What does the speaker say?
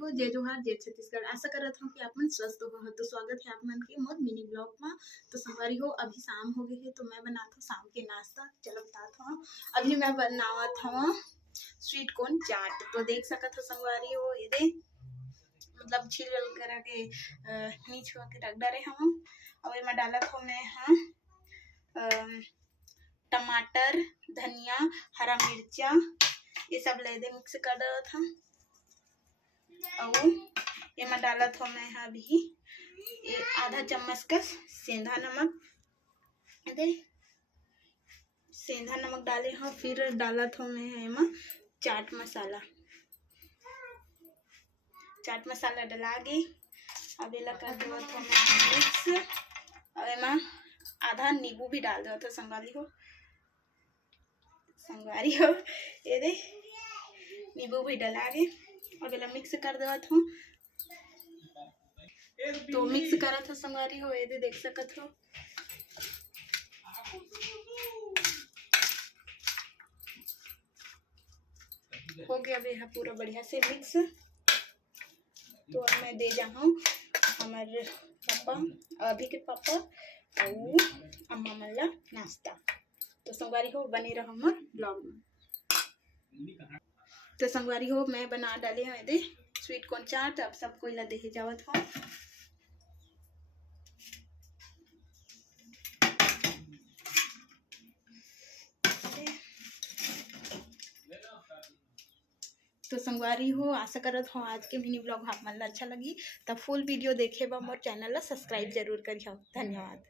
हो, जय जोहार, जय छत्तीसगढ़। आशा करत हूँ कि आप मन स्वस्थ हो। तो स्वागत है आप मन के मोर मिनी ब्लॉग में। तो संगवारी हो, अभी शाम हो गई है तो मैं बनात हूँ शाम के नाश्ता। चलो बतात हूँ। अभी मैं बनावत हूँ स्वीट कॉर्न चाट। तो देख सकत हो संगवारी हो, ये दे मतलब छिल करा के नीच हुआ के रख डाले हम। और ये में डालत हूँ मैं टमाटर, धनिया, हरा मिर्चा, ये सब ले दे मिक्स कर देवत हूँ। और ये में डालत हूँ मैं अभी ये आधा चम्मच का सेंधा नमक, दे सेंधा नमक डाले हूँ। फिर डालत हूँ मैं एमा चाट मसाला डला के अब ये कर देवत हूँ मैं मिक्स। और एमा आधा नींबू भी डाल देवत हूँ संगवारी हो ये दे नींबू भी डला के अब ये मिक्स कर देवत हूँ। तो मिक्स करत हो संगवारी हो, ये दे देख सकत हो। हो गया अभी पूरा बढ़िया से मिक्स। तो अब मैं दे जाऊँ हमारे पापा, अभी के पापा और अम्मा मल्ला नाश्ता। तो संगवारी हो बने रहो हमारे ब्लॉग में। तो संगवारी हो मैं बना डाले हैं दे स्वीट कॉर्न चाट। अब सब कोई ला दे जावत हो। तो संगवारी हो आशा करत हो आज के मिनी ब्लॉग आप मन ला अच्छा लगी। तब फुल वीडियो देखे बा मोर चैनल ला सब्सक्राइब जरूर करियो। धन्यवाद।